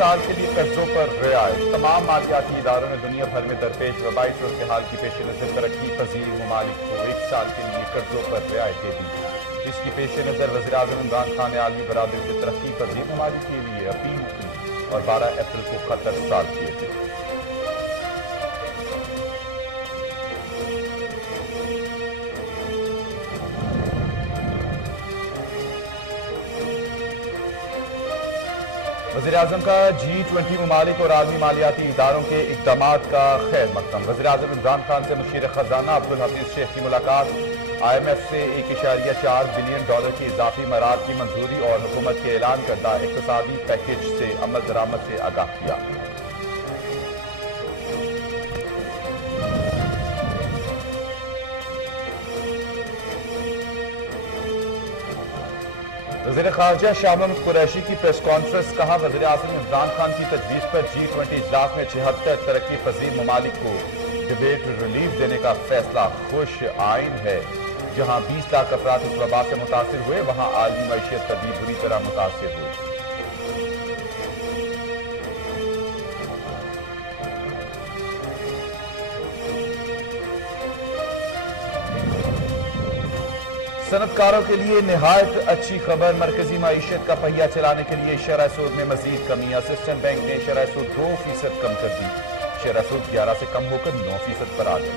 साल के लिए कर्जों पर रियायत। तमाम मालियाती इदारों ने दुनिया भर में दरपेश वबाई सूरत हाल की पेश नजर तरक्की पजीर ममालिक को 1 साल के लिए कर्जों पर रियायत दे दी, जिसकी पेश नजर वज़ीर-ए-आज़म इमरान खान ने आलमी बरादरी से तरक्की पजीर ममालिक के लिए अपील की और 12 अप्रैल को खत अरसाल किए थे। वज़ीर-ए-आज़म का G20 ममालिक और आलमी मालियाती इदारों के इक़दामात का खैर मकदम। वज़ीर-ए-आज़म इमरान खान से मुशीर खजाना अब्दुल हफीज शेख की मुलाकात। IMF से $1.4 बिलियन की इजाफी मराद की मंजूरी और हुकूमत के ऐलान करदा इक़्तिसादी पैकेज से अमल दरामद से आगाह किया। वज़ीर ख़ारजा शाह महमूद कुरैशी की प्रेस कॉन्फ्रेंस। कहा, वज़ीर-ए-आज़म इमरान खान की तजवीज़ पर G20 इजलास में 76 तरक्की पजीर ममालिक को डिबेट रिलीफ देने का फैसला खुश आइन है। जहां 20 लाख अफराद इस वबा से मुतासिर हुए, वहां आलमी मईशत का भी बुरी तरह मुतासिर हुई। सनतकारों के लिए निहायत अच्छी खबर। मरकजी मईशत का पहिया चलाने के लिए शरह सूद में मजीद कमी। असिस्टेंट बैंक ने शरह सूद 2% कम कर दी। शरह सूद 11 से कम होकर 9% पर आ गई।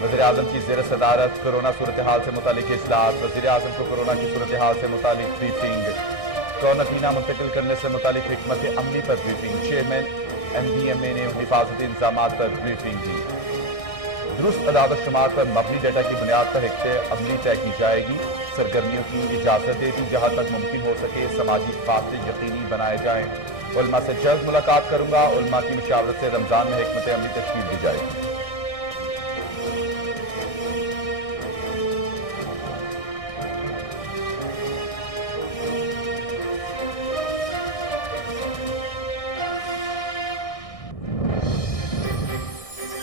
वज़ीर-ए-आज़म की ज़ेर सदारत कोरोना सूरत हाल से मुतालिक इजलास। वज़ीर-ए-आज़म को कोरोना की सूरत हाल से मुतालिक ब्रीफिंग। कौनतीना मुंतकिल करने से मुतालिक हिकमत अमली पर ब्रीफिंग। चेयरमैन MDMA ने हिफाजती इंतजामात पर ब्रीफिंग दी। दुरुस्त अदाद शुमार पर मबनी डाटा की बुनियाद पर हिकमत अमली तय की जाएगी। सरगर्मियों की इजाजत दे दी। जहां तक मुमकिन हो सके समाजी फासले यकीनी बनाए जाएं। उलमा से जल्द मुलाकात करूंगा। उलमा की मुशावरत से रमजान में हिकमत अमली तश्कील दी जाएगी।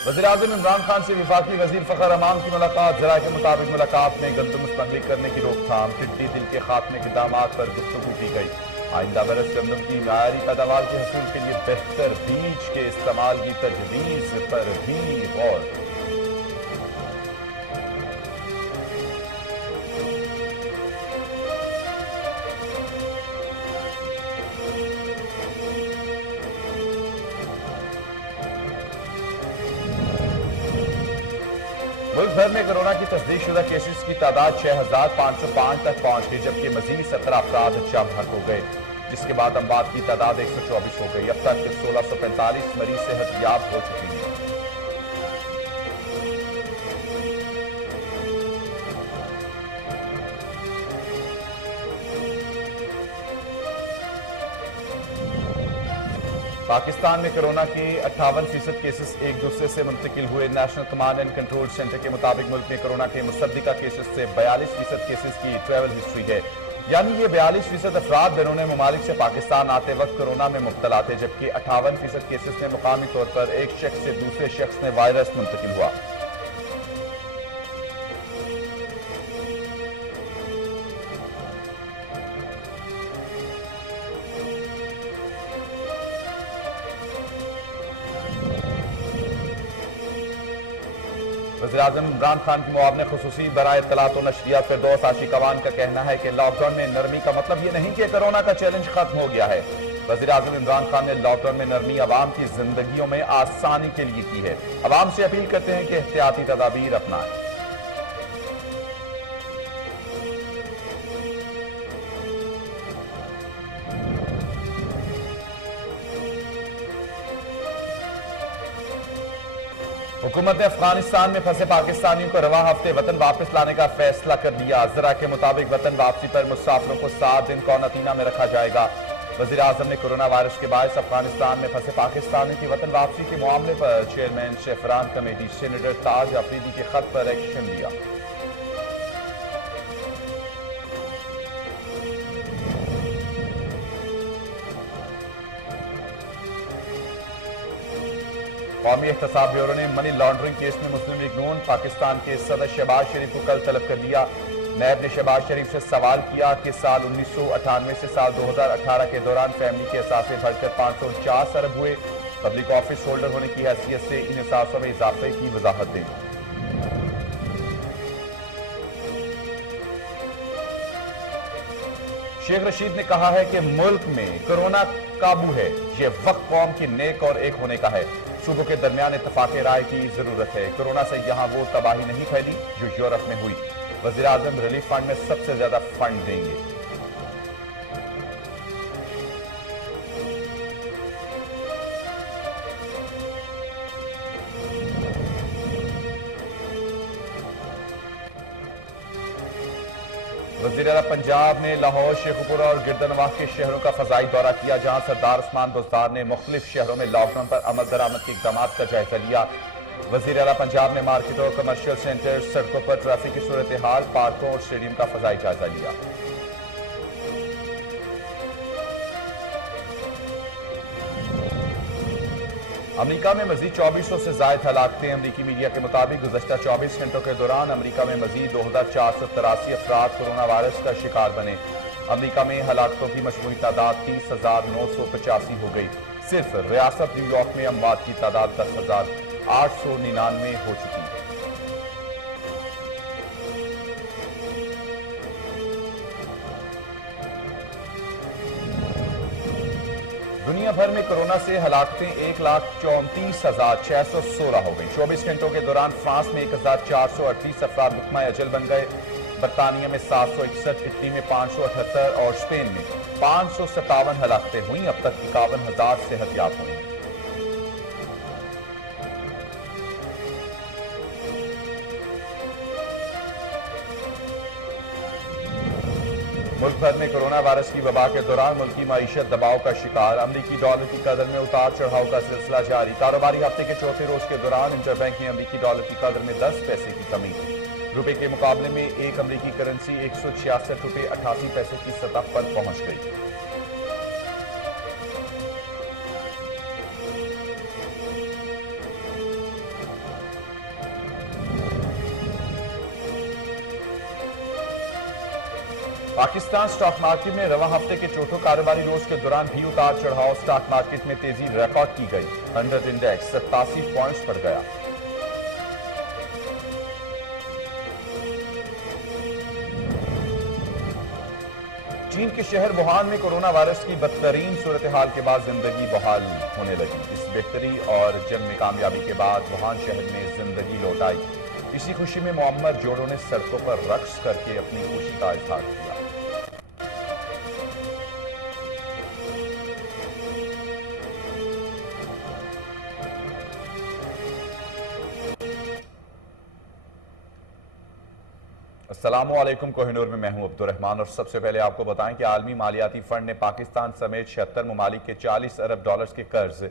वज़ीर-ए-आज़म इमरान खान से वफाकी वज़ीर फ़ख्र अमान की मुलाकात। ज़राए के मुताबिक मुलाकात में गंदम स्मगलिंग करने की रोकथाम, टिड्डी दिल के खात्मे के इक़दामात पर गुफ्तगू की गई। आइंदा बरस गंदम की मयारी पैदावार के हसूल के लिए बेहतर बीज के इस्तेमाल की तजवीज़ पर भी गौर। मुल्क भर में कोरोना की तस्दीकशुदा केसेस की तादाद 6505 तक पहुंच गई, जबकि मजीद 17 अफराद जमहर हो गए, जिसके बाद अमवात की तादाद 124 हो गई। अब तक 1645 मरीज सेहत याब हो चुकी हैं। पाकिस्तान में कोरोना के 58% केसेस एक दूसरे से मुंतकिल हुए। National command and control centre के मुताबिक मुल्क में कोरोना के मुसद्दिका केसेस से 42% केसेस की ट्रैवल हिस्ट्री है, यानी ये 42% अफराद बैरून ममालिक से पाकिस्तान आते वक्त कोरोना में मुब्तला थे, जबकि 58% केसेस में मुकामी तौर पर एक शख्स से दूसरे शख्स में वायरस मुंतकिल हुआ। वज़ीर-ए-आज़म इमरान खान की मुआवने खुसूसी बराए इत्तलात व नशरियात फिरदौस आशिक अवान का कहना है कि लॉकडाउन में नरमी का मतलब ये नहीं कि कोरोना का चैलेंज खत्म हो गया है। वज़ीर-ए-आज़म इमरान खान ने लॉकडाउन में नरमी अवाम की जिंदगियों में आसानी के लिए की है। अवाम से अपील करते हैं कि एहतियाती तदाबीर अपनाएं। हुकूमत ने अफगानिस्तान में फंसे पाकिस्तानियों को रवा हफ्ते वतन वापस लाने का फैसला कर लिया। ज़रा के मुताबिक वतन वापसी पर मुसाफिरों को 7 दिन कौनतीना में रखा जाएगा। वज़ीर-ए-आज़म ने कोरोना वायरस के बायस अफगानिस्तान में फंसे पाकिस्तानियों की वतन वापसी के मामले पर चेयरमैन शेफरान कमेटी सेनेटर ताज अफरीदी के खत पर एक्शन लिया। कौमी एहतसाब ब्यूरो ने मनी लॉन्ड्रिंग केस में मुस्लिम लीग नून पाकिस्तान के सदर शहबाज शरीफ को कल तलब कर लिया। नैब ने शहबाज शरीफ से सवाल किया कि साल 1998 से साल 2018 के दौरान फैमिली के असासे बढ़कर 549 अरब हुए। पब्लिक ऑफिस होल्डर होने की हैसियत से इन असासों में इजाफे की वजाहत दें। शेख रशीद ने कहा है कि मुल्क में कोरोना काबू है, ये वक्त कौम की नेक और एक होने का है। सूबों के दरमियान इत्तफाक राय की जरूरत है। कोरोना से यहां वो तबाही नहीं फैली जो यूरोप में हुई। वजीर आजम रिलीफ फंड में सबसे ज्यादा फंड देंगे। वज़ीर आला पंजाब ने लाहौर, शेखुपुरा और गिरदनवाह के शहरों का फजाई दौरा किया, जहां सरदार उस्मान बुज़दार ने मुख्तलिफ शहरों में लॉकडाउन पर अमल दरामद के इक़दाम का जायजा लिया। वज़ीर आला पंजाब ने मार्केटों, कमर्शियल सेंटर, सड़कों पर ट्रैफिक की सूरत हाल, पार्कों और स्टेडियम का फजाई जायजा लिया। अमरीका में मजीद 2400 से ज्यादा हलाकतें। अमरीकी मीडिया के मुताबिक गुज़श्ता 24 घंटों के दौरान अमरीका में मजीद 2483 अफराद कोरोना वायरस का शिकार बने। अमरीका में हलाकतों की मजमूई तादाद 30,985 हो गई। सिर्फ रियासत न्यूयॉर्क में अमवात की तादाद 10,899 हो चुकी है। दुनिया भर में कोरोना से हलाकतें 1,34,616 हो गई। 24 घंटों के दौरान फ्रांस में 1,438 अफराद मुकम्मल अजल बन गए। बरतानिया में 761, इटली में 578 और स्पेन में 557 हलाकतें हुई। अब तक 51,000 सेहतयाब हुए। मुल्क भर में कोरोना वायरस की वबा के दौरान मुल्की मईशत दबाव का शिकार। अमरीकी डॉलर की कदर में उतार चढ़ाव का सिलसिला जारी। कारोबारी हफ्ते के चौथे रोज के दौरान इंटरबैंक में अमरीकी डॉलर की कदर में 10 पैसे की कमी। रुपए के मुकाबले में एक अमरीकी करेंसी 166 रुपए 88 पैसे की सतह पर पहुंच गई। पाकिस्तान स्टॉक मार्केट में रवा हफ्ते के चौथे कारोबारी रोज के दौरान भी उतार चढ़ाव। स्टॉक मार्केट में तेजी रिकॉर्ड की गई। 100 इंडेक्स 87 पॉइंट्स बढ़ गया। चीन के शहर वुहान में कोरोना वायरस की बदतरीन सूरत हाल के बाद जिंदगी बहाल होने लगी। इस बेहतरी और जंग में कामयाबी के बाद वुहान शहर में जिंदगी लौट आई। इसी खुशी में मुअम्मर जोड़ों ने सड़कों पर रक्स करके अपनी खुशी का इजहार किया। अस्सलामुअलैकुम, कोहिनूर में मैं हूं अब्दुर्रहमान और सबसे पहले आपको बताएं कि आलमी मालियाती फंड ने पाकिस्तान समेत 76 ममालिक के 40 अरब डॉलर्स के कर्ज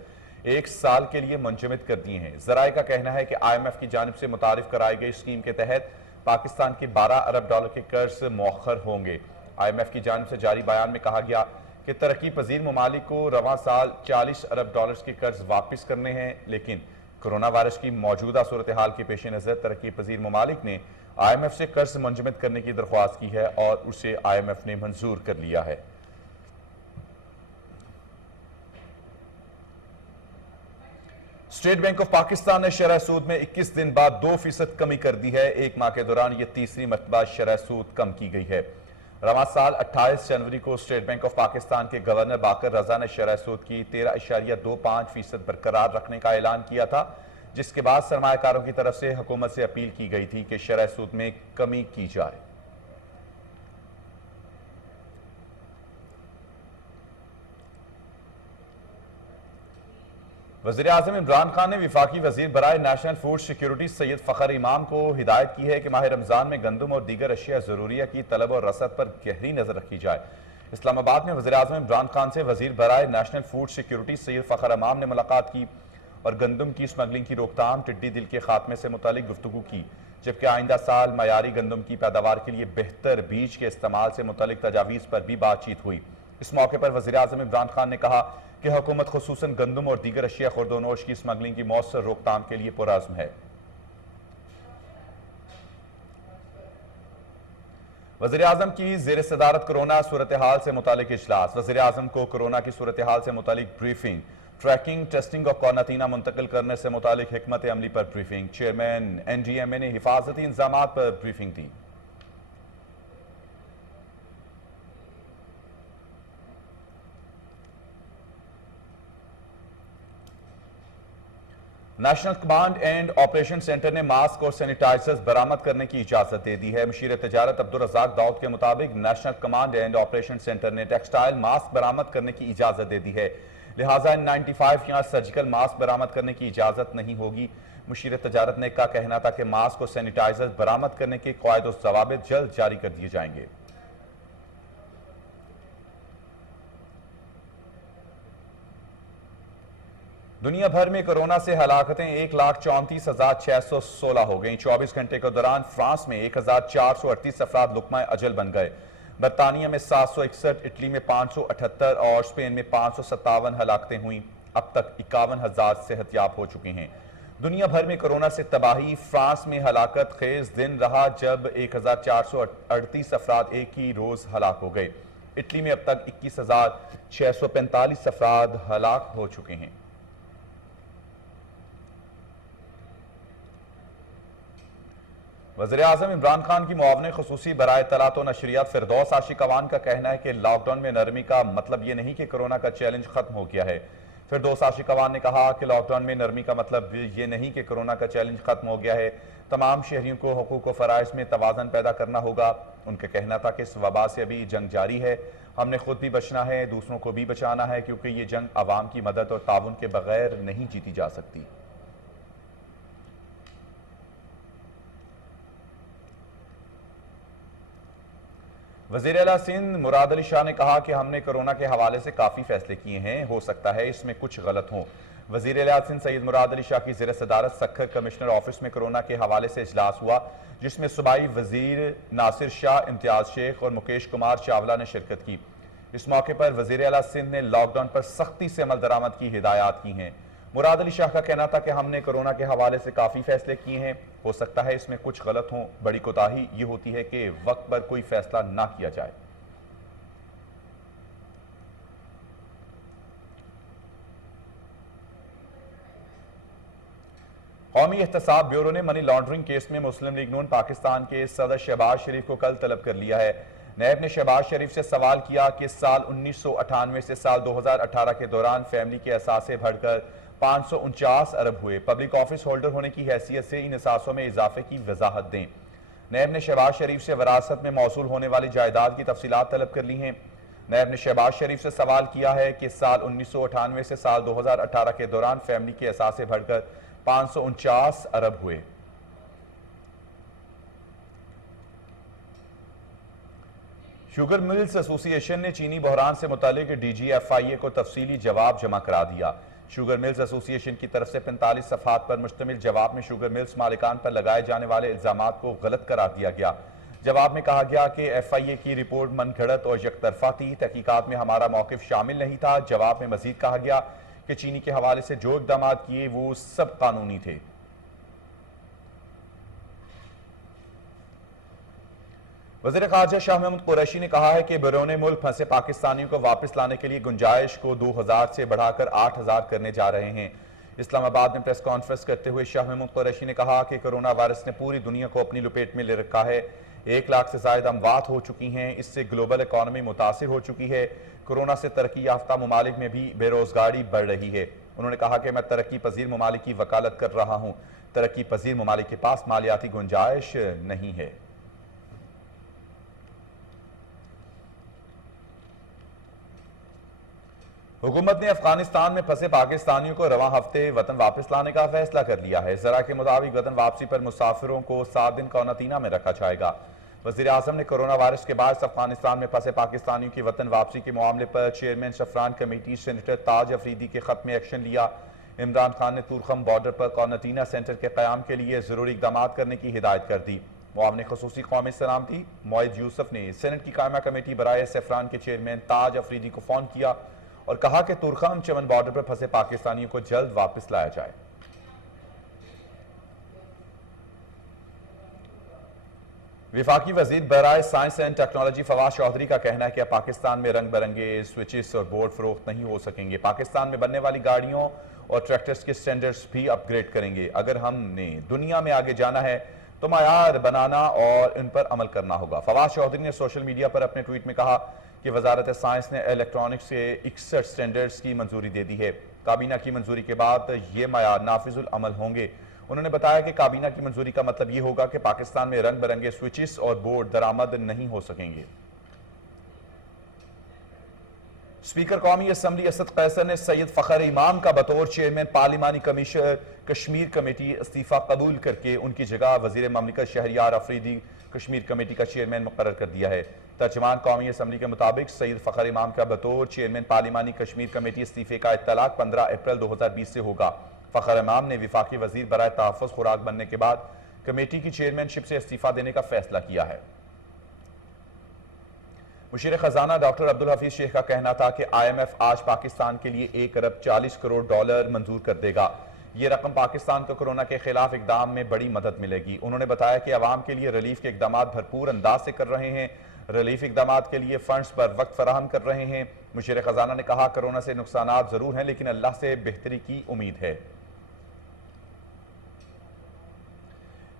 एक साल के लिए मुंजमद कर दिए हैं। जराए का कहना है कि IMF की जानिब से मुतारिफ कराई गई स्कीम के तहत पाकिस्तान के 12 अरब डॉलर के कर्ज मौखर होंगे। IMF की जानिब से जारी बयान में कहा गया कि तरक्की पजीर ममालिक को रवां साल 40 अरब डॉलर के कर्ज वापस करने हैं, लेकिन कोरोना वायरस की मौजूदा सूरत हाल के पेश नजर तरक्की पजीर ममालिक ने IMF से कर्ज मुंजमद करने की दरख्वास्त की है और उसे IMF ने मंजूर कर लिया है। स्टेट बैंक ऑफ पाकिस्तान ने शरह सूद में 21 दिन बाद 2% कमी कर दी है। एक माह के दौरान यह तीसरी मरतबा शरह सूद कम की गई है। रवां साल 28 जनवरी को स्टेट बैंक ऑफ पाकिस्तान के गवर्नर बाकर रजा ने शरह सूद की 13.25% बरकरार रखने का ऐलान किया था, जिसके बाद सरमायाकारों की तरफ से हुकूमत से अपील की गई थी कि शरह सूद में कमी की जाए। वज़ीर आज़म इमरान खान ने वफाकी वज़ीर बराए national food security Syed Fakhar Imam को हिदायत की है कि माह रमज़ान में गंदम और दीगर अशिया ज़रूरिया की तलब और रसद पर गहरी नजर रखी जाए। इस्लामाबाद में वज़ीर आज़म इमरान खान से वज़ीर बराए national food security Syed Fakhar Imam ने मुलाकात की और गंदम की स्मगलिंग की रोकथाम, टिड्डी दिल के खात्मे से मुतालिक गुफ्तगू की, जबकि आइंदा साल मयारी गंदम की पैदावार के लिए बेहतर बीज के इस्तेमाल से मुतालिक तजावीज़ पर भी बातचीत हुई। इस मौके पर वज़ीर आज़म इमरान खान ने कहा कि हुकूमत खुसूसन गंदम और दीगर अशिया खुर्दोनोश की स्मगलिंग की मौसर रोकथाम के लिए पुरअज़्म है। वज़ीर आज़म की ज़ेर सदारत कोरोना सूरत हाल से मुतालिक इजलास। वज़ीर आज़म को कोरोना की सूरत हाल से मुतालिक ब्रीफिंग, ट्रैकिंग, टेस्टिंग और क्वारंटीन मुंतकिल करने से मुतालिक हिकमत अमली पर ब्रीफिंग। चेयरमैन NDMA ने हिफाजती इंतजाम पर briefing the. National command and operation centre ने मास्क और सैनिटाइजर्स बरामद करने की इजाजत दे दी है। मुशीर तजारत अब्दुल रज़ाक दाऊद के मुताबिक national command and operation centre ने टेक्सटाइल मास्क बरामद करने की इजाजत दे दी है, लिहाजा N95 या सर्जिकल मास्क बरामद करने की इजाजत नहीं होगी। मुशीर तजारत ने का कहना था कि मास्क और सैनिटाइजर्स बरामद करने के क़वायद और ज़वाबित जल्द जारी कर दिए जाएंगे। दुनिया भर में कोरोना से हलाकतें 1,34,616 हो गई। 24 घंटे के दौरान फ्रांस में 1,438 अफराद लुकमा अजल बन गए। बरतानिया में 761, इटली में 578 और स्पेन में 557 हलाकतें हुई। अब तक 51,000 सेहतयाब हो चुके हैं। दुनिया भर में कोरोना से तबाही। फ्रांस में हलाकत खेज दिन रहा जब 1,438 अफराद एक ही रोज हलाक हो गए। इटली में अब तक 21,645 अफराद हलाक हो चुके हैं। वज़ीर आज़म इमरान खान की मुआवने खुसूसी बराए तलात व नशरियात फिरदौस आशिक अवान का कहना है कि लॉकडाउन में नरमी का मतलब ये नहीं कि कोरोना का चैलेंज खत्म हो गया है। फिरदौस आशिक अवान ने कहा कि लॉकडाउन में नरमी का मतलब ये नहीं कि कोरोना का चैलेंज खत्म हो गया है, तमाम शहरियों को हुकूक व फ़राइज़ में तवाज़न पैदा करना होगा। उनका कहना था कि इस वबा से अभी जंग जारी है, हमने खुद भी बचना है, दूसरों को भी बचाना है, क्योंकि ये जंग अवाम की मदद और ताउन के बगैर नहीं जीती जा सकती। वज़ीर आला सिंध मुराद अली शाह ने कहा कि हमने कोरोना के हवाले से काफ़ी फैसले किए हैं, हो सकता है इसमें कुछ गलत हो। वज़ीर आला सिंध सैयद मुराद अली शाह की ज़ेर सदारत सखर कमिश्नर ऑफिस में कोरोना के हवाले से इजलास हुआ, जिसमें सूबाई वज़ीर नासिर शाह, इम्तियाज शेख और मुकेश कुमार चावला ने शिरकत की। इस मौके पर वज़ीर आला सिंध ने लॉकडाउन पर सख्ती से अमल दरामद की हिदायत की हैं। मुराद अली शाह का कहना था कि हमने कोरोना के हवाले से काफ़ी फैसले किए हैं, हो सकता है इसमें कुछ गलत हो। बड़ी कोताही ये होती है कि वक्त पर कोई फैसला ना किया जाए। कौमी एहतसाब ब्यूरो ने मनी लॉन्ड्रिंग केस में मुस्लिम लीग नून पाकिस्तान के सदर शहबाज शरीफ को कल तलब कर लिया है। नैब ने शहबाज शरीफ से सवाल किया कि साल 1998 से साल 2018 के दौरान फैमिली के असासे बढ़कर 549 अरब हुए। पब्लिक ऑफिस होल्डर होने की हैसियत से इन असासों में इजाफे की वजाहत दें। नैब ने शहबाज शरीफ से वरासत में मौसूल होने वाली जायदाद की तफसीलात तलब कर ली हैं। नैब ने शहबाज शरीफ से सवाल किया है कि साल 1998 से साल 2018 के दौरान फैमिली के असासे बढ़कर 549 अरब हुए। शुगर मिल्स एसोसिएशन ने चीनी बहरान से मुतालिक DGFIA को तफसीली जवाब जमा करा दिया। शुगर मिल्स एसोसिएशन की तरफ से 45 सफ़हात पर मुश्तमिल जवाब में शुगर मिल्स मालिकान पर लगाए जाने वाले इल्जामात को गलत करार दिया गया। जवाब में कहा गया कि FIA की रिपोर्ट मनगढ़ंत और यकतरफा थी, तहकीकात में हमारा मौक़िफ़ शामिल नहीं था। जवाब में मजीद कहा गया कि चीनी के हवाले से जो इक़दाम किए वो सब कानूनी थे। वज़ीर ख़ारजा शाह महमूद कुरैशी ने कहा है कि बैरून मुल्क फंसे पाकिस्तानियों को वापस लाने के लिए गुंजाइश को 2000 से बढ़ाकर 8000 करने जा रहे हैं। इस्लामाबाद में प्रेस कॉन्फ्रेंस करते हुए शाह महमूद कुरैशी ने कहा कि कोरोना वायरस ने पूरी दुनिया को अपनी लपेट में ले रखा है। 1 लाख से ज़ायद अमवात हो चुकी हैं, इससे ग्लोबल इकॉनमी मुतासिर हो चुकी है। कोरोना से तरक्की याफ्ता ममालिक में भी बेरोजगारी बढ़ रही है। उन्होंने कहा कि मैं तरक्की पजीर ममालिक की वकालत कर रहा हूँ, तरक्की पजीर ममालिक के पास मालियाती गुंजाइश नहीं है। हुकूमत ने अफगानिस्तान में फंसे पाकिस्तानियों को रवां हफ्ते वतन वापस लाने का फैसला कर लिया है। जरा के मुताबिक वतन वापसी पर मुसाफिरों को 7 दिन क्वारंटीन में रखा जाएगा। वज़ीर आज़म ने कोरोना वायरस के बाद अफगानिस्तान में फंसे पाकिस्तानियों की वतन वापसी के मामले पर चेयरमैन शफरान कमेटी सेनेटर ताज अफरीदी के खत में एक्शन लिया। इमरान खान ने तुरखम बॉर्डर पर क्वारंटीन सेंटर के क़याम के लिए ज़रूरी इक़दाम करने की हिदायत कर दी। मुआवन खसूसी कौमी सलामती मोइद यूसुफ ने सेनेट की कायमा कमेटी बराए सैफरान के चेयरमैन ताज अफरीदी को फोन किया और कहा कि तुर्खाम चमन बॉर्डर पर फंसे पाकिस्तानियों को जल्द वापस लाया जाए। विफाकी वजीर बराए science and technology Fawad Chaudhry का कहना है कि अब पाकिस्तान में रंग बिरंगे स्विचेस और बोर्ड फरोख्त नहीं हो सकेंगे। पाकिस्तान में बनने वाली गाड़ियों और ट्रैक्टर्स के स्टैंडर्ड्स भी अपग्रेड करेंगे। अगर हमने दुनिया में आगे जाना है तो मयार बनाना और इन पर अमल करना होगा। फवाद चौधरी ने सोशल मीडिया पर अपने ट्वीट में कहा कि वजारत साइंस ने इलेक्ट्रॉनिक्स के 61 स्टैंडर्ड्स की मंजूरी दे दी है। काबीना की मंजूरी के बाद ये मयार नाफिजुल अमल होंगे। उन्होंने बताया कि काबीना की मंजूरी का मतलब ये होगा कि पाकिस्तान में रंग बिरंगे स्विचेस और बोर्ड दरामद नहीं हो सकेंगे। स्पीकर कौमी असम्बली असद कैसर ने सैयद फखर इमाम का बतौर चेयरमैन पार्लिमानी कमीशन कश्मीर कमेटी इस्तीफा कबूल करके उनकी जगह वजीर ममलिकत शहरियार अफरीदी कश्मीर कमेटी का चेयरमैन मुकर्रर कर दिया है। तर्जमान कौमी असम्बली के मुताबिक सैयद फखर इमाम का बतौर चेयरमैन पार्लिमानी कश्मीर कमेटी इस्तीफे का इत्तलाक 15 अप्रैल 2020 से होगा। फखर इमाम ने विफाकी वजीर बराए तहफ़्फ़ुज़ खुराक बनने के बाद कमेटी की चेयरमैनशिप से इस्तीफा देने का फैसला किया है। मुशीर खजाना डॉक्टर अब्दुल हफीज शेख का कहना था कि IMF आज पाकिस्तान के लिए 1 अरब 40 करोड़ डॉलर मंजूर कर देगा। ये रकम पाकिस्तान को कोरोना के खिलाफ इकदाम में बड़ी मदद मिलेगी। उन्होंने बताया कि अवाम के लिए रिलीफ के इकदाम भरपूर अंदाज से कर रहे हैं। रिलीफ इकदाम के लिए फंड्स पर वक्त फराहम कर रहे हैं। मुशीर खजाना ने कहा कोरोना से नुकसान जरूर हैं लेकिन अल्लाह से बेहतरी की उम्मीद है।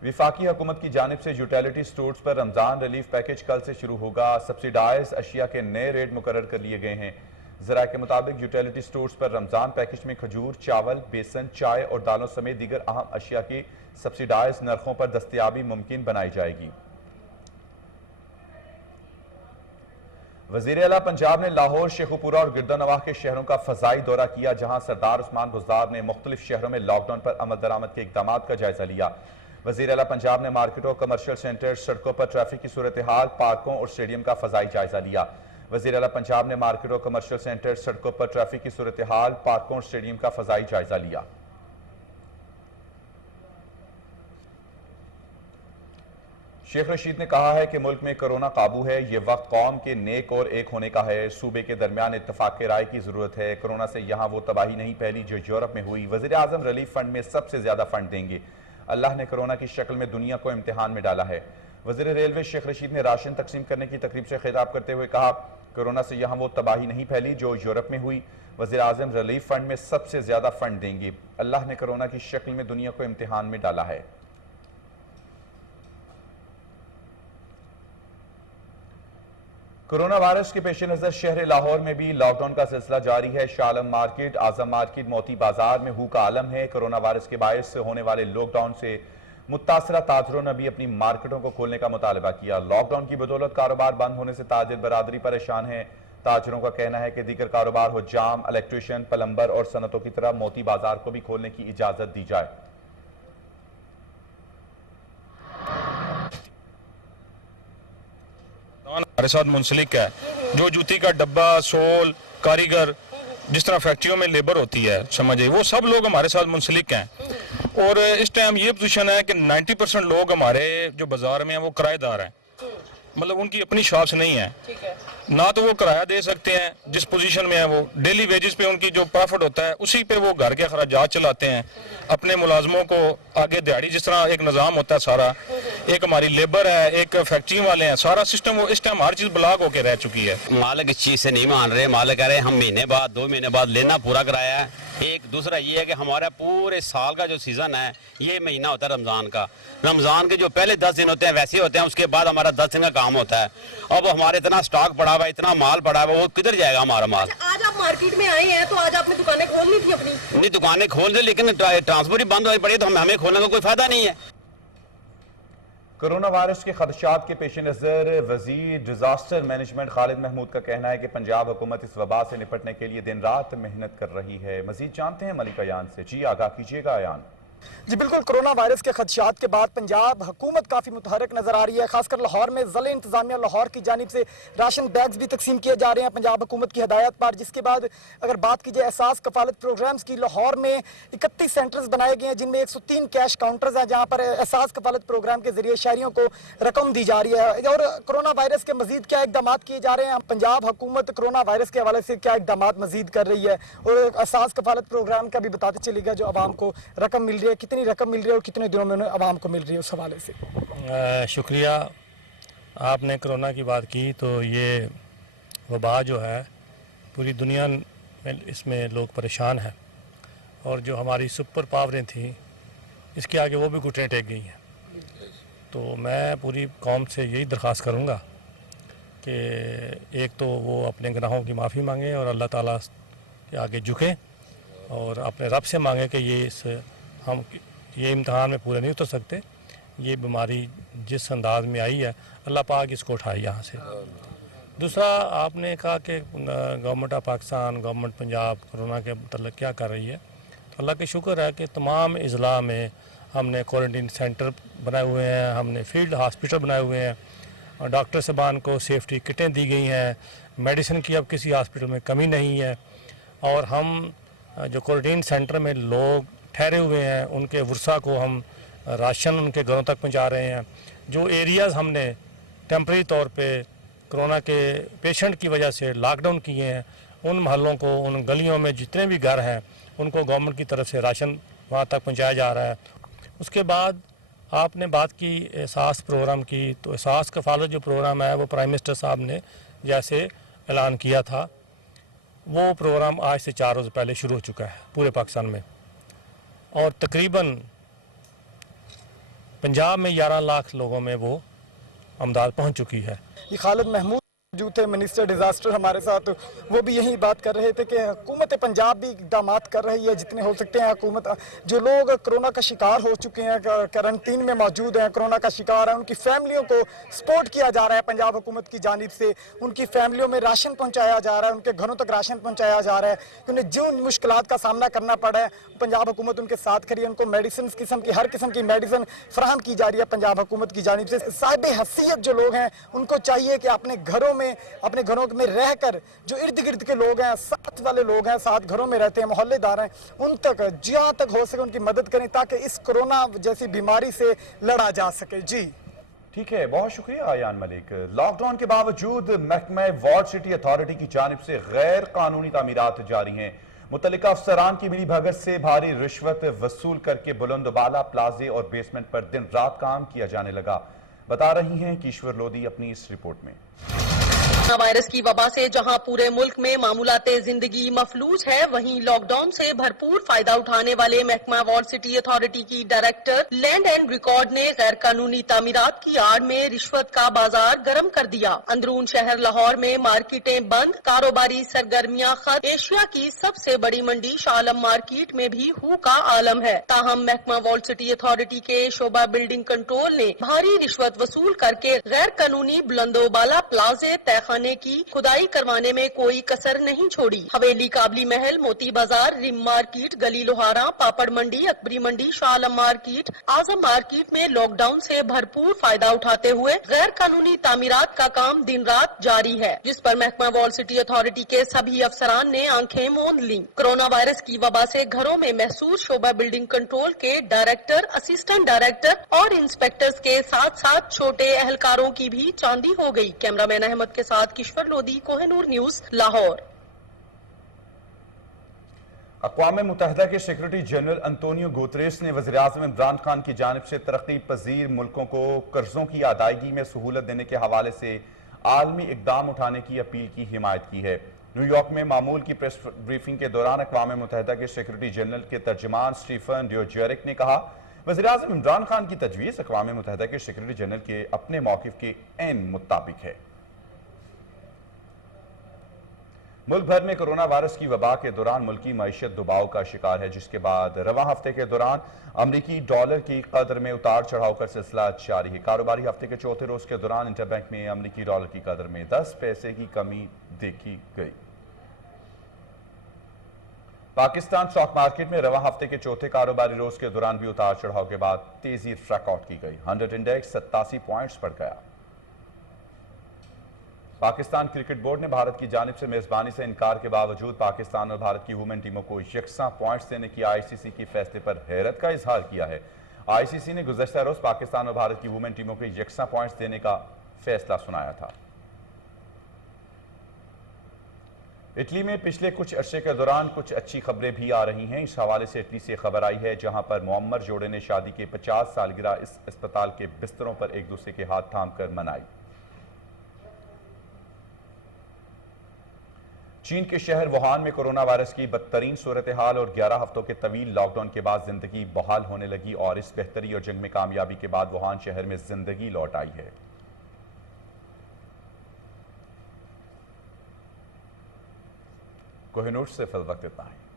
विफाकी हुकूमत की जानिब से यूटिलिटी स्टोर्स पर रमजान रिलीफ पैकेज कल से शुरू होगा। सब्सिडाइज अशिया के नए रेट मुकर्रर कर लिए गए हैं। जरा के मुताबिक यूटिलिटी स्टोर्स पर रमजान पैकेज में खजूर, चावल, बेसन, चाय और दालों समेत दीगर अहम अशिया की सब्सिडाइज नरखों पर दस्तयाबी मुमकिन बनाई जाएगी। वजीर आला पंजाब ने लाहौर, शेखुपुरा और गिरदनवाह के शहरों का फजाई दौरा किया, जहां सरदार उस्मान बुज़दार ने मुख्तलिफ शहरों में लॉकडाउन पर अमल दरामद के इकदाम का जायजा लिया। वजीर आला पंजाब ने मार्केटों, कमर्शियल सेंटर, सड़कों पर ट्रैफिक की सूरत हाल, पार्कों और स्टेडियम का फजाई जायजा लिया। वजीर आला पंजाब ने मार्केटों, कमर्शियल सेंटर, सड़कों पर ट्रैफिक की सूरत हाल, पार्कों और स्टेडियम का फजाई जायजा लिया। शेख रशीद ने कहा है कि मुल्क में कोरोना काबू है। ये वक्त कौम के नेक और एक होने का है। सूबे के दरमियान इत्तफाक राय की जरूरत है। कोरोना से यहाँ वो तबाही नहीं फैली जो यूरोप में हुई। वजीर आजम रिलीफ फंड में सबसे ज्यादा फंड देंगे। अल्लाह ने कोरोना की शक्ल में दुनिया को इम्तिहान में डाला है। वजीर रेलवे शेख रशीद ने राशन तकसीम करने की तकरीब से खिताब करते हुए कहा कोरोना से यहाँ वो तबाही नहीं फैली जो यूरोप में हुई। वजीर आजम रिलीफ फंड में सबसे ज्यादा फंड देंगे। अल्लाह ने कोरोना की शक्ल में दुनिया को इम्तिहान में डाला है। कोरोना वायरस के पेश नजर शहर लाहौर में भी लॉकडाउन का सिलसिला जारी है। शालम मार्केट, आजम मार्केट, मोती बाजार में हू का आलम है। कोरोना वायरस के बायस होने वाले लॉकडाउन से मुतासरा ताजरों ने भी अपनी मार्केटों को खोलने का मुतालबा किया। लॉकडाउन की बदौलत कारोबार बंद होने से ताजिर बरादरी परेशान है। ताजरों का कहना है कि दीगर कारोबार हो जाम, इलेक्ट्रिशियन, प्लम्बर और सनतों की तरह मोती बाजार को भी खोलने की इजाजत दी जाए। हमारे साथ मुंसलिक है, जो जूती का डब्बा, सोल, कारीगर, जिस तरह फैक्ट्रियों में लेबर होती है, समझिए वो सब लोग हमारे साथ मुंसलिक हैं। और इस टाइम ये पोजीशन है कि 90% लोग हमारे जो बाजार में हैं वो किराएदार हैं, मतलब उनकी अपनी शॉप्स नहीं है। ना तो वो किराया दे सकते हैं, जिस पोजीशन में है वो डेली वेजेस पे उनकी जो प्रॉफिट होता है उसी पे वो घर के खर्चात चलाते हैं। अपने मुलाजमों को आगे दिहाड़ी, जिस तरह एक निज़ाम होता है सारा, एक हमारी लेबर है, एक फैक्ट्री वाले हैं, सारा सिस्टम वो इस टाइम हर चीज़ ब्लॉक होकर रह चुकी है। मालिक इस चीज़ से नहीं मान रहे। मालिक कह रहे हैं हम महीने बाद, 2 महीने बाद लेना पूरा कराया है। एक दूसरा ये है कि हमारा पूरे साल का जो सीज़न है ये महीना होता है रमज़ान का। रमज़ान के जो पहले 10 दिन होते हैं वैसे होते हैं, उसके बाद हमारा 10 दिन का काम होता है। अब हमारे इतना स्टॉक पड़ा हुआ है, इतना माल पड़ा हुआ है, वो किधर जाएगा हमारा माल। आज आप मार्केट में आए हैं तो आज आपने दुकानें खोल ली थी अपनी? नहीं, दुकानें खोल दी लेकिन ट्रांसपोर्ट ही बंद हुई पड़ी, तो हमें खोलने का कोई फायदा नहीं है। कोरोना वायरस के खदशात के पेश नज़र वजीर डिजास्टर मैनेजमेंट खालिद महमूद का कहना है कि पंजाब हुकूमत इस वबा से निपटने के लिए दिन रात मेहनत कर रही है। मजीद जानते हैं मलिक अयान से। जी आगाह कीजिएगा अयान। जी बिल्कुल, कोरोना वायरस के खदशात के बाद पंजाब हुकूमत काफ़ी मुतहरक नज़र आ रही है। खासकर लाहौर में ज़िले इंतजामिया लाहौर की जानिब से राशन बैग्स भी तकसीम किए जा रहे हैं पंजाब हुकूमत की हदायत पर। जिसके बाद अगर बात की जाए एहसास कफालत प्रोग्राम्स की, लाहौर में 31 सेंटर्स बनाए गए हैं जिनमें 103 कैश काउंटर्स हैं जहाँ पर एहसास कफालत प्रोग्राम के जरिए शहरियों को रकम दी जा रही है। और कोरोना वायरस के मजीद क्या इकदाम किए जा रहे हैं, पंजाब हुकूमत कोरोना वायरस के हवाले से क्या इकदाम मजीद कर रही है, और एहसास कफालत प्रोग्राम का भी बताते चलेगा जो आवाम को रकम मिल रही है, कितनी रकम मिल रही है और कितने दिनों में आवाम को मिल रही है, उस हवाले से। शुक्रिया, आपने कोरोना की बात की तो ये वबा जो है पूरी दुनिया में, इसमें लोग परेशान हैं और जो हमारी सुपर पावरें थी इसके आगे वो भी घुटने टेक गई हैं। तो मैं पूरी कौम से यही दरख्वास्त करूँगा कि एक तो वो अपने गुनाहों की माफ़ी मांगे और अल्लाह ताला के आगे झुकें और अपने रब से मांगे कि हम ये इम्तहान में पूरे नहीं उतर सकते, ये बीमारी जिस अंदाज में आई है अल्लाह पाक इसको उठाए यहाँ से। दूसरा, आपने कहा कि government of Pakistan, government Punjab corona के मतलब क्या कर रही है, तो अल्लाह के शुक्र है कि तमाम अजला में हमने क्वारंटीन सेंटर बनाए हुए हैं, हमने फील्ड हॉस्पिटल बनाए हुए हैं और डॉक्टर साहबान को सेफ्टी किटें दी गई हैं, मेडिसिन की अब किसी हॉस्पिटल में कमी नहीं है। और हम जो क्वारंटीन सेंटर में लोग ठहरे हुए हैं उनके वर्षा को हम राशन उनके घरों तक पहुंचा रहे हैं। जो एरियाज़ हमने टेम्परेरी तौर पे कोरोना के पेशेंट की वजह से लॉकडाउन किए हैं, उन महलों को, उन गलियों में जितने भी घर हैं उनको गवर्नमेंट की तरफ से राशन वहाँ तक पहुँचाया जा रहा है। उसके बाद आपने बात की एहसास प्रोग्राम की, तो एहसास कफालत जो प्रोग्राम है वो प्राइम मिनिस्टर साहब ने जैसे ऐलान किया था, वो प्रोग्राम आज से 4 रोज़ पहले शुरू हो चुका है पूरे पाकिस्तान में और तकरीबन पंजाब में 11 लाख लोगों में वो अमदाद पहुंच चुकी है। ये खालिद महमूद जो थे मिनिस्टर डिजास्टर हमारे साथ, वो भी यही बात कर रहे थे कि हुकूमत पंजाब भी इकदाम कर रही है जितने हो सकते हैं। हुकूमत जो लोग कोरोना का शिकार हो चुके हैं, क्वारंटीन में मौजूद हैं, कोरोना का शिकार है, उनकी फैमिलियों को सपोर्ट किया जा रहा है पंजाब हुकूमत की जानिब से। उनकी फैमिलियों में राशन पहुँचाया जा रहा है, उनके घरों तक राशन पहुँचाया जा रहा है। उन्हें जो मुश्किलात का सामना करना पड़ा है पंजाब हुकूमत उनके साथ खड़ी है। उनको मेडिसिन किस्म की, हर किस्म की मेडिसिन फराहम की जा रही है पंजाब हुकूमत की जानिब से। साहिब हैसियत जो लोग हैं उनको चाहिए कि अपने घरों में रहकर जो इर्द गिर्द के लोग हैं, साथ वाले लोग हैं, साथ घरों में रहते हैं, मोहल्लेदार हैं, उन तक जहाँ तक हो सके उनकी मदद करें ताकि इस कोरोना जैसी बीमारी से लड़ा जा सके। जी ठीक है, बहुत शुक्रिया आयान मलिक। लॉकडाउन के बावजूद महकमा वार्ड सिटी अथॉरिटी की जानिब से गैर कानूनी तामीरात जारी हैं। मुतल्लिका अफसरान की मिली भगत से भारी रिश्वत वसूल करके बुलंदबाला प्लाजे और बेसमेंट पर दिन रात काम किया जाने लगा, बता रही हैं ईश्वर लोधी अपनी इस रिपोर्ट में। कोरोना वायरस की वबा से जहां पूरे मुल्क में मामूलाते जिंदगी मफलूज है, वहीं लॉकडाउन से भरपूर फायदा उठाने वाले महकमा वार्ड सिटी अथॉरिटी की डायरेक्टर लैंड एंड रिकॉर्ड ने गैर कानूनी तामीरात की आड़ में रिश्वत का बाजार गर्म कर दिया। अंदरून शहर लाहौर में मार्केटें बंद, कारोबारी सरगर्मियां खत्म। एशिया की सबसे बड़ी मंडी शालम मार्केट में भी हू का आलम है। ताहम महकमा वार्ड सिटी अथॉरिटी के शोबा बिल्डिंग कंट्रोल ने भारी रिश्वत वसूल करके गैर कानूनी बुलंदोबाला प्लाजे तहखाने की खुदाई करवाने में कोई कसर नहीं छोड़ी। हवेली, काबली महल, मोती बाजार, रिम मार्केट, गली लोहारा, पापड़ मंडी, अकबरी मंडी, शाह आलम मार्केट, आजम मार्केट में लॉकडाउन से भरपूर फायदा उठाते हुए गैर कानूनी तामीरात का काम दिन रात जारी है, जिस पर महकमा वार्ड सिटी अथॉरिटी के सभी अफसरान ने आंखें मूंद ली। कोरोना वायरस की वबा से घरों में महसूस शोबा बिल्डिंग कंट्रोल के डायरेक्टर, असिस्टेंट डायरेक्टर और इंस्पेक्टर्स के साथ साथ छोटे एहलकारों की भी चांदी हो गई। कैमरामैन अहमद के साथ किश्वर लोधी, कोहिनूर न्यूज, लाहौर। अक़वाम मुत्तहिदा के सेक्रेटरी जनरल अंतोनियो गुतरेस ने वज़ीर-ए-आज़म इमरान खान की जानिब से तरक्की पजीर मुल्कों को कर्जों की अदायगी में सहूलत देने के हवाले से आलमी इकदाम उठाने की अपील की हिमायत की है। न्यूयॉर्क में मामूल की प्रेस ब्रीफिंग के दौरान अक़वाम मुत्तहिदा के सेक्रेटरी जनरल के तर्जुमान स्टीफन ड्यूजेरिक ने कहा, वज़ीर-ए-आज़म इमरान खान की तजवीज़ अक़वाम मुत्तहिदा के सेक्रेटरी जनरल के अपने मौक़िफ़ के ऐन मुताबिक है। मुल्क भर में कोरोना वायरस की वबा के दौरान मुल्की मईशत दबाव का शिकार है, जिसके बाद रवां हफ्ते के दौरान अमरीकी डॉलर की कदर में उतार चढ़ाव का सिलसिला जारी है। कारोबारी हफ्ते के चौथे रोज के दौरान इंटरबैंक में अमरीकी डॉलर की कदर में 10 पैसे की कमी देखी गई। पाकिस्तान स्टॉक मार्केट में रवा हफ्ते के चौथे कारोबारी रोज के दौरान भी उतार चढ़ाव के बाद तेजी रिकॉर्ड की गई। 100 इंडेक्स 87 पॉइंट्स बढ़ गया। पाकिस्तान क्रिकेट बोर्ड ने भारत की जानिब से मेजबानी से इनकार के बावजूद पाकिस्तान और भारत की वुमेन टीमों को यकसा पॉइंट्स देने की आईसीसी की फैसले पर हैरत का इजहार किया है। आईसीसी ने गुज़श्ता रोज पाकिस्तान और भारत की वुमेन टीमों को यकसा पॉइंट्स देने का फैसला सुनाया था। इटली में पिछले कुछ अरसे के दौरान कुछ अच्छी खबरें भी आ रही हैं। इस हवाले से इटली से खबर आई है, जहां पर मुअम्मर जोड़े ने शादी के 50 सालगिरह इस अस्पताल के बिस्तरों पर एक दूसरे के हाथ थाम कर मनाई। चीन के शहर वुहान में कोरोना वायरस की बदतरीन सूरत हाल और 11 हफ्तों के तवील लॉकडाउन के बाद जिंदगी बहाल होने लगी और इस बेहतरी और जंग में कामयाबी के बाद वुहान शहर में जिंदगी लौट आई है। कोहिनूर से फिल वक्त इतना है।